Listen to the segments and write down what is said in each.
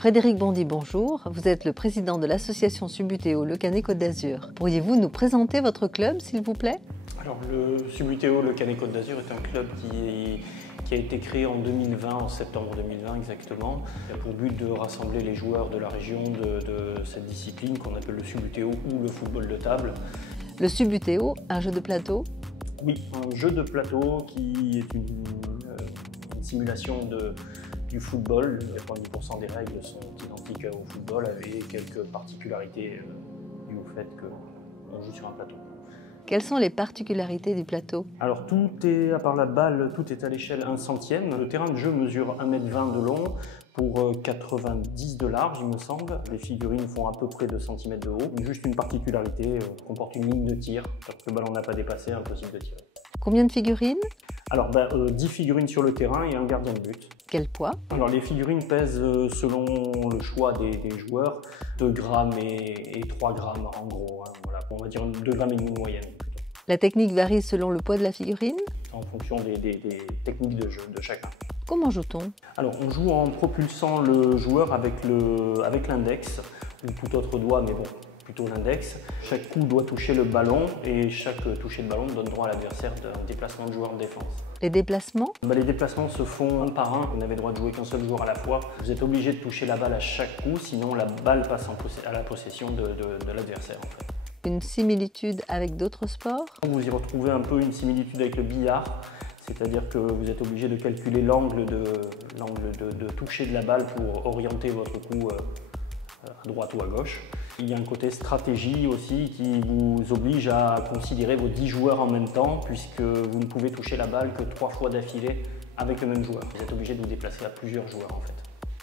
Frédéric Bondy, bonjour. Vous êtes le président de l'association Subbuteo Le Canet-Côte d'Azur. Pourriez-vous nous présenter votre club, s'il vous plaît? Alors, le Subbuteo Le Canet-Côte d'Azur est un club qui a été créé en 2020, en septembre 2020 exactement. Il a pour but de rassembler les joueurs de la région de cette discipline qu'on appelle le Subbuteo ou le football de table. Le Subbuteo, un jeu de plateau? Oui, un jeu de plateau qui est une simulation du football. 90% des règles sont identiques au football avec quelques particularités dues au fait qu'on joue sur un plateau. Quelles sont les particularités du plateau? Alors tout est, à part la balle, tout est à l'échelle 1 centième. Le terrain de jeu mesure 1,20 m de long pour 90 de large, il me semble. Les figurines font à peu près 2 cm de haut. Juste une particularité, comporte une ligne de tir. Le ballon n'a pas dépassé, impossible de tirer. Combien de figurines? Alors 10 figurines sur le terrain et un gardien de but. Quel poids? Alors les figurines pèsent selon le choix des joueurs 2 grammes et 3 grammes en gros. Hein, voilà. On va dire 2 grammes et demi moyenne. La technique varie selon le poids de la figurine? En fonction des techniques de jeu de chacun. Comment joue-t-on? Alors on joue en propulsant le joueur avec l'index ou tout autre doigt, mais bon, plutôt l'index. Chaque coup doit toucher le ballon et chaque toucher de ballon donne droit à l'adversaire d'un déplacement de joueur en défense. Les déplacements? Les déplacements se font un par un. Vous n'avez droit de jouer qu'un seul joueur à la fois. Vous êtes obligé de toucher la balle à chaque coup, sinon la balle passe à la possession de l'adversaire en fait. Une similitude avec d'autres sports? Vous y retrouvez un peu une similitude avec le billard, c'est-à-dire que vous êtes obligé de calculer l'angle de toucher de la balle pour orienter votre coup à droite ou à gauche. Il y a un côté stratégie aussi qui vous oblige à considérer vos 10 joueurs en même temps, puisque vous ne pouvez toucher la balle que 3 fois d'affilée avec le même joueur. Vous êtes obligé de vous déplacer à plusieurs joueurs en fait.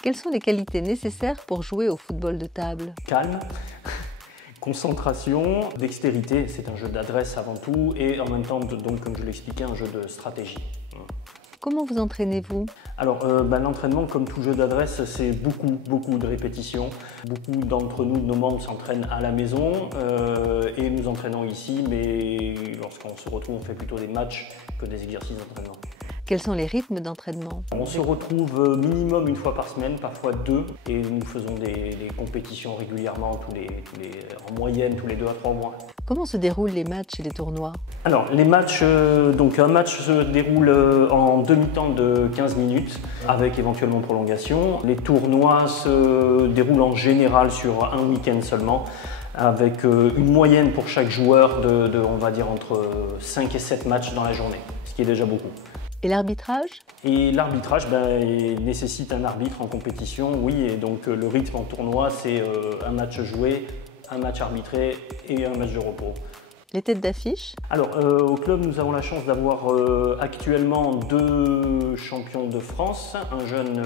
Quelles sont les qualités nécessaires pour jouer au football de table? Calme. Concentration, dextérité, c'est un jeu d'adresse avant tout et en même temps, donc, comme je l'expliquais, un jeu de stratégie. Comment vous entraînez-vous? Alors l'entraînement, comme tout jeu d'adresse, c'est beaucoup de répétitions. Beaucoup d'entre nous, nos membres s'entraînent à la maison et nous entraînons ici, mais lorsqu'on se retrouve, on fait plutôt des matchs que des exercices d'entraînement. Quels sont les rythmes d'entraînement? On se retrouve minimum 1 fois par semaine, parfois 2, et nous faisons des compétitions régulièrement, en moyenne tous les 2 à 3 mois. Comment se déroulent les matchs et les tournois? Alors les matchs, un match se déroule en demi-temps de 15 minutes, avec éventuellement prolongation. Les tournois se déroulent en général sur un week-end seulement, avec une moyenne pour chaque joueur on va dire, entre 5 et 7 matchs dans la journée, ce qui est déjà beaucoup. Et l'arbitrage? Et l'arbitrage nécessite un arbitre en compétition, oui, et donc le rythme en tournoi, c'est un match joué, un match arbitré et un match de repos. Les têtes d'affiche? Alors, au club, nous avons la chance d'avoir actuellement 2 champions de France, un jeune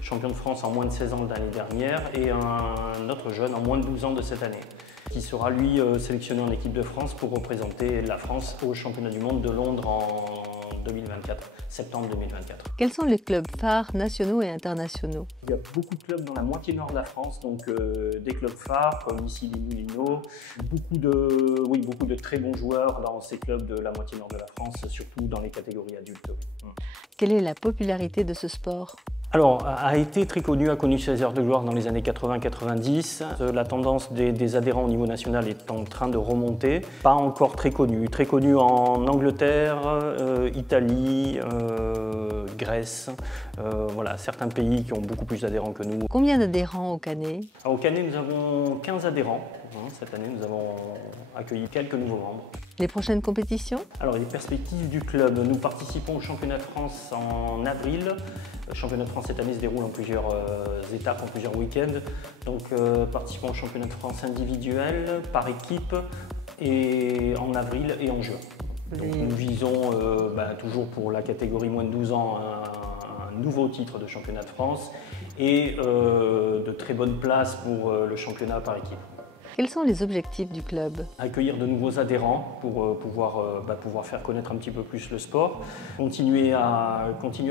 champion de France en moins de 16 ans de l'année dernière et un autre jeune en moins de 12 ans de cette année, qui sera lui sélectionné en équipe de France pour représenter la France au championnat du monde de Londres en 2024, septembre 2024. Quels sont les clubs phares nationaux et internationaux? Il y a beaucoup de clubs dans la moitié nord de la France, donc des clubs phares comme ici les Moulineaux, beaucoup de très bons joueurs dans ces clubs de la moitié nord de la France, surtout dans les catégories adultes. Oui. Quelle est la popularité de ce sport? Alors, a connu ses heures de gloire dans les années 80-90. La tendance des adhérents au niveau national est en train de remonter. Pas encore très connu en Angleterre, Italie, Grèce, voilà, certains pays qui ont beaucoup plus d'adhérents que nous. Combien d'adhérents au Canet? Au Canet, nous avons 15 adhérents. Cette année, nous avons accueilli quelques nouveaux membres. Les prochaines compétitions? Alors, les perspectives du club. Nous participons au championnat de France en avril. Le championnat de France cette année se déroule en plusieurs étapes, en plusieurs week-ends. Donc, participons au championnat de France individuel, par équipe, et en avril et en juin. Donc, nous visons toujours pour la catégorie moins de 12 ans un nouveau titre de championnat de France et de très bonnes places pour le championnat par équipe. Quels sont les objectifs du club? Accueillir de nouveaux adhérents pour pouvoir faire connaître un petit peu plus le sport, continuer à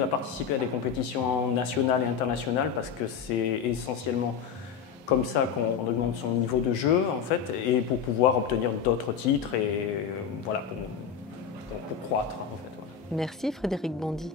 participer à des compétitions nationales et internationales parce que c'est essentiellement comme ça qu'on augmente son niveau de jeu en fait, et pour pouvoir obtenir d'autres titres et voilà, pour croître en fait. Merci Frédéric Bondy.